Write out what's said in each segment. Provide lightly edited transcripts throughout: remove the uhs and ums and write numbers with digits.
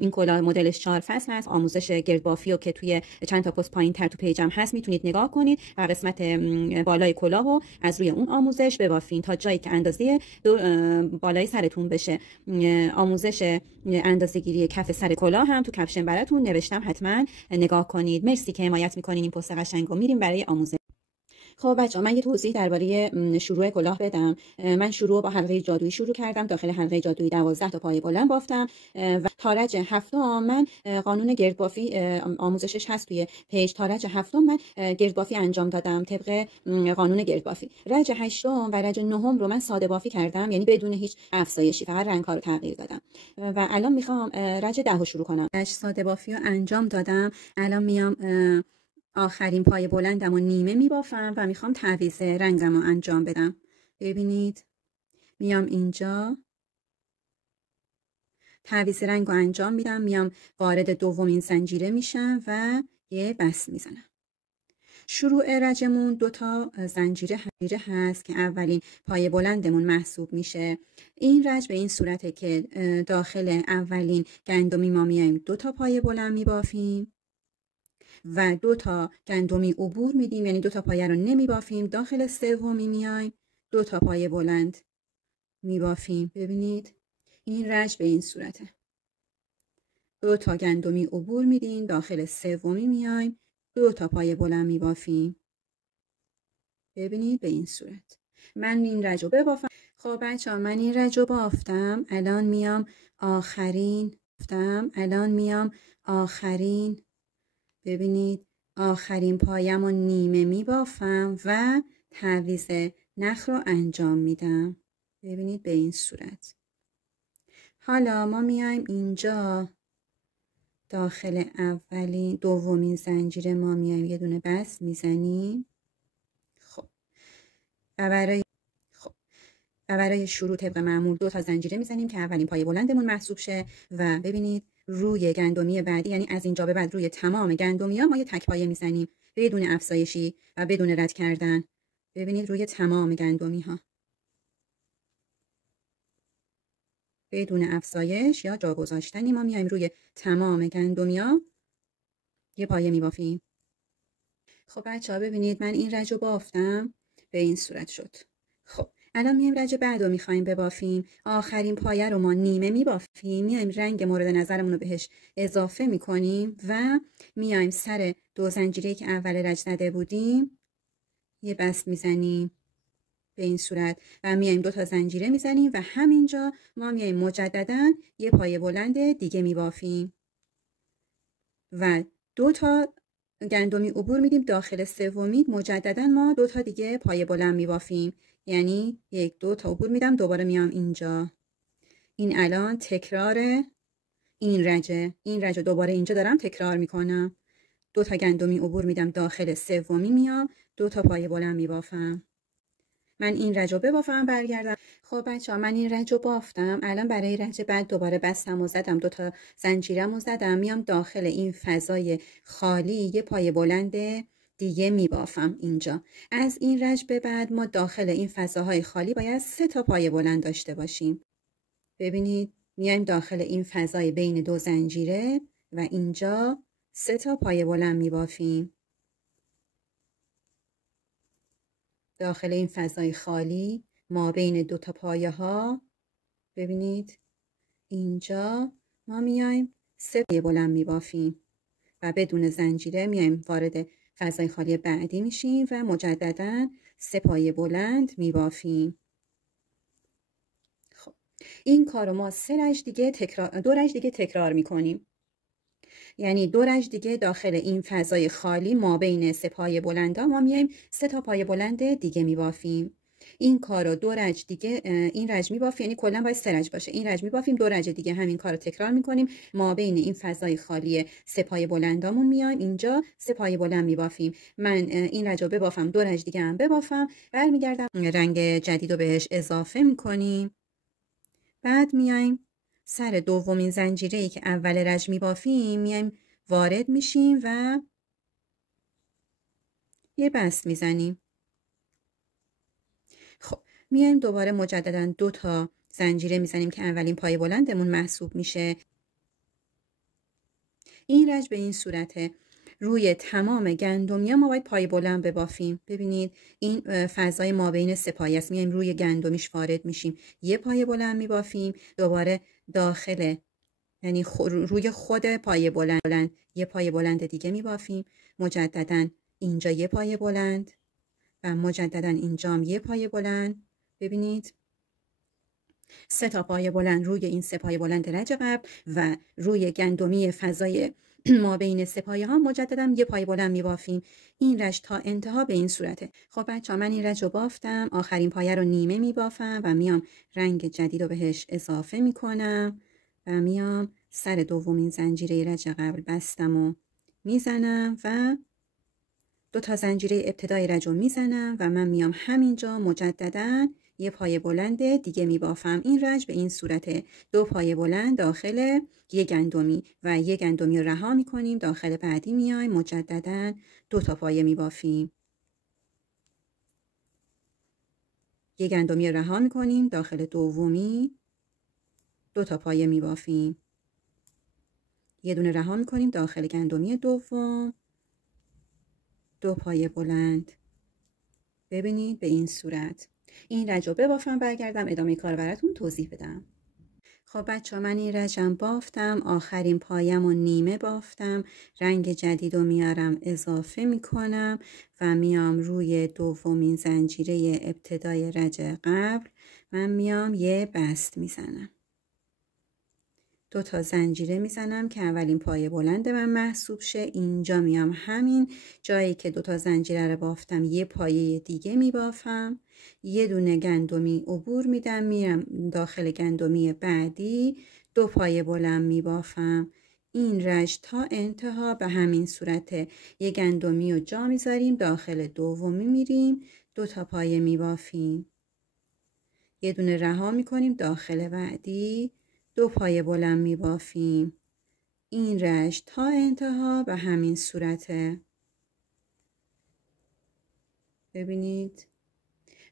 این کلاه مدلش 4 فصل هست. آموزش گردبافی رو که توی چند تا پست پایین‌تر تو پیجم هست میتونید نگاه کنید و قسمت بالای کلاه رو از روی اون آموزش ببافین تا جایی که اندازه بالای سرتون بشه. آموزش اندازه‌گیری کف سر کلاه هم تو کپشن براتون نوشتم، حتما نگاه کنید. مرسی که حمایت می‌کنین این پست قشنگو. میریم برای آموزش. خب بچه‌ها، من یه توضیح درباره شروع کلاه بدم. من شروع با حلقه جادویی شروع کردم. داخل حلقه جادویی 12 تا پایه بلند بافتم و تارج هفتم من قانون گردبافی آموزشش هست توی پیج. تارج هفتم من گردبافی انجام دادم طبق قانون گردبافی. رج هشتم و رج نهم رو من ساده بافی کردم، یعنی بدون هیچ افزایشی، فقط رنگ‌ها رو تغییر دادم. و الان میخوام رج 10 رو شروع کنم. رج ساده بافی رو انجام دادم. الان میام آخرین پایه بلندم و نیمه میبافم و میخوام تعویض رنگم رو انجام بدم. ببینید میام اینجا تعویض رنگ رو انجام میدم، میام وارد دومین زنجیره میشم و یه بست میزنم. شروع رجمون 2 تا زنجیره هست که اولین پایه بلندمون محسوب میشه. این رج به این صورته که داخل اولین گندمی ما میایم 2 تا پایه بلند میبافیم و 2 تا گندمی عبور میدیم، یعنی 2 تا پایه رو نمیبافیم. داخل سومی میایم 2 تا پایه بلند میبافیم. ببینید این رج به این صورته. 2 تا گندمی عبور میدیم، داخل سومی میایم 2 تا پایه بلند میبافیم. ببینید به این صورت. من این رج رو ببافم. خب بچه‌ها، من این رج رو بافتم. الان میام آخرین ببینید آخرین پایم رو نیمه میبافم و تعویض نخ رو انجام میدم. ببینید به این صورت. حالا ما میایم اینجا داخل دومین زنجیره ما میایم یه دونه بست میزنیم. خب و برای شروع طبق معمول 2 تا زنجیره میزنیم که اولین پایه بلندمون محسوب شه و ببینید روی گندمی بعدی، یعنی از اینجا به بعد روی تمام گندمیا ما یه تک پایه میزنیم بدون افزایشی و بدون رد کردن. ببینید روی تمام گندمی ها بدون افزایش یا جا گذاشتنی ما میایم روی تمام گندمیا یه پایه میبافیم. خب بچه‌ها ببینید من این رج رو بافتم، به این صورت شد. خب الان میایم رج بعد رو میخوایم ببافیم. آخرین پایه رو ما نیمه میبافیم، میایم رنگ مورد نظرمون رو بهش اضافه میکنیم و میایم سر 2 زنجیره که اول رج زده بودیم یه بست میزنیم به این صورت و میایم 2 تا زنجیره میزنیم و همینجا ما میایم مجددا یه پایه بلند دیگه میبافیم و 2 تا گندمی عبور میدیم. داخل سومی مجددا ما 2 تا دیگه پایه بلند میبافیم، یعنی 1 2 تا عبور میدم، دوباره میام اینجا. این الان تکرار این رج دوباره اینجا دارم تکرار میکنم. 2 تا گندمی عبور میدم، داخل سومی میام 2 تا پایه بلند میبافم. من این رج رو ببافم برگردم. خب بچه‌ها من این رج رو بافتم. الان برای رج بعد دوباره بستم و زدم، 2 تا زنجیرم رو زدم، میام داخل این فضای خالی یه پایه بلند دیگه میبافم اینجا. از این رج به بعد ما داخل این فضاهای خالی باید 3 تا پایه بلند داشته باشیم. ببینید میایم داخل این فضای بین 2 زنجیره و اینجا 3 تا پایه بلند میبافیم. داخل این فضای خالی ما بین 2 تا پایه ها ببینید اینجا ما میایم 3 پایه بلند میبافیم و بدون زنجیره میایم وارد فضای خالی بعدی میشیم و مجددا 3 پایه بلند میبافیم. خب این کارو ما 2 رج دیگه تکرار میکنیم، یعنی 2 رج دیگه داخل این فضای خالی ما بین 3 پایه بلندا ما میایم 3 تا پایه بلند دیگه میبافیم. این کارو 2 رج دیگه این رج میبافیم، یعنی کلا باید 3 رج باشه. این رج میبافیم، 2 رج دیگه همین کارو تکرار میکنیم. ما بین این فضای خالی 3 پایه بلندامون میایم اینجا 3 پایه بلند میبافیم. من این رج رو ببافم، 2 رج دیگه هم ببافم، برمیگردم رنگ جدید رو بهش اضافه میکنیم. بعد میایم سر دومین زنجیره‌ای که اول رج میبافیم میایم وارد میشیم و یه بست میزنیم. خب میایم دوباره مجددا 2 تا زنجیره میزنیم که اولین پایه بلندمون محسوب میشه. این رج به این صورته. روی تمام گندمیا ما باید پایه بلند ببافیم. ببینید این فضای ما بین سه پایه است. میایم روی گندمیش وارد میشیم، یه پایه بلند میبافیم، دوباره داخل یعنی روی خود پایه بلند یه پایه بلند دیگه میبافیم، مجددا اینجا یه پایه بلند و مجددا اینجا هم یه پایه بلند. ببینید 3 تا پایه بلند روی این 3 پایه بلند رج قبل و روی گندمی فضای ما بین 3 پایه ها مجددا یه پایه بلند میبافیم. این رج تا انتها به این صورته. خب بچه‌ها من این رج رو بافتم، آخرین پایه رو نیمه میبافم و میام رنگ جدید رو بهش اضافه میکنم و میام سر دومین زنجیره رج قبل بستم و میزنم و 2 تا زنجیره ابتدای رج رو میزنم و من میام همینجا مجددا یه پایه بلند دیگه میبافم. این رج به این صورته. 2 پایه بلند داخل یه گندمی و یه گندمی رو رها میکنیم، داخل بعدی میایم مجددا 2 تا پایه میبافیم. یه گندمی رو رها میکنیم، داخل دومی 2 تا پایه میبافیم. یه دونه رها میکنیم، داخل گندمی دوم 2 پایه بلند. ببینید به این صورت. این رج رو ببافم برگردم ادامه کار براتون توضیح بدم. خب بچه ها من این رجم بافتم، آخرین پایم و نیمه بافتم، رنگ جدید رو میارم اضافه میکنم و میام روی دومین زنجیره ابتدای رج قبل من میام یه بست میزنم. 2 تا زنجیره میزنم که اولین پایه بلند من محسوب شه. اینجا میام همین جایی که 2 تا زنجیره رو بافتم یه پایه دیگه میبافم، یه دونه گندمی عبور میدم، میرم داخل گندمی بعدی 2 پایه بلند میبافم. این رج تا انتها به همین صورته. یه گندمی رو جا میذاریم، داخل دومی میریم 2 تا پایه میبافیم، یه دونه رها میکنیم، داخل بعدی 2 پایه بلند میبافیم. این رج تا انتها به همین صورته. ببینید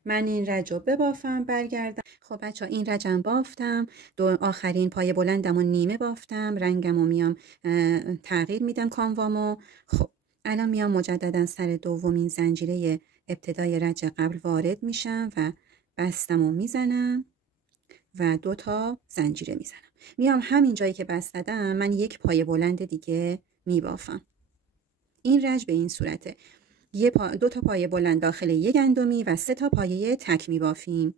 من این رج رو ببافم برگردم. خب بچه ها این رجم بافتم، آخرین پایه بلندم و نیمه بافتم، رنگم رو میام تغییر میدم کانوامو. خب الان میام مجددا سر دومین زنجیره ابتدای رج قبل وارد میشم و بستم و میزنم و 2 تا زنجیره میزنم. میام همین جایی که بست زدم من یک پایه بلند دیگه میبافم. این رج به این صورته. 2 تا پایه بلند داخل یک گندمی و 3 تا پایه تک میبافیم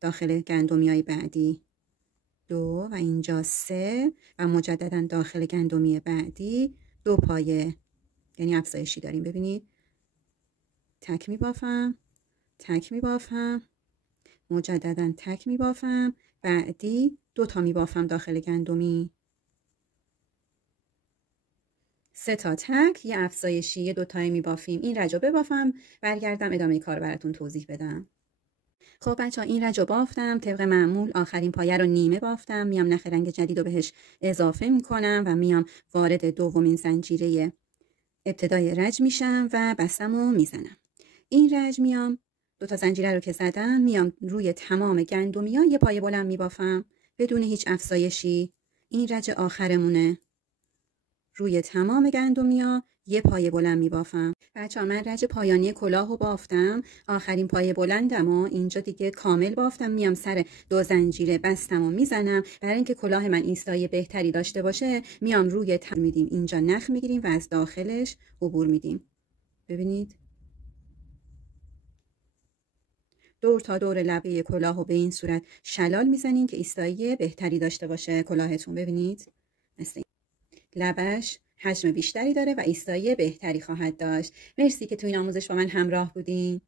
داخل گندمی های بعدی. 2 و اینجا 3 و مجددا داخل گندمی بعدی 2 پایه، یعنی افزایشی داریم. ببینید تک میبافم، تک میبافم، مجددا تک میبافم، بعدی 2 تا میبافم داخل گندمی، 3 تا تک، یه افزایشی، یه 2 تایی میبافیم. این رج رو ببافم برگردم ادامه کار براتون توضیح بدم. خب بچه ها این رج رو بافتم، طبق معمول آخرین پایه رو نیمه بافتم، میام نخ رنگ جدید رو بهش اضافه میکنم و میام وارد دومین زنجیره ابتدای رج میشم و بستم و میزنم. این رج میام 2 تا زنجیره رو که زدم میام روی تمام گندمیا یه پایه بلند میبافم بدون هیچ افزایشی. این رج آخرمونه. روی تمام گندمیا یه پایه بلند میبافم. بچه‌ها من رج پایانی کلاهو بافتم، آخرین پایه بلندم و اینجا دیگه کامل بافتم، میام سر 2 زنجیره بستم و میزنم. برای اینکه کلاه من ایستایی بهتری داشته باشه میام روی میدیم، اینجا نخ میگیریم و از داخلش عبور میدیم. ببینید دور تا دور لبه کلاهو به این صورت شلال میزنین که ایستایی بهتری داشته باشه کلاهتون. ببینید مثل لبش حجم بیشتری داره و ایستایی بهتری خواهد داشت. مرسی که تو این آموزش با من همراه بودین.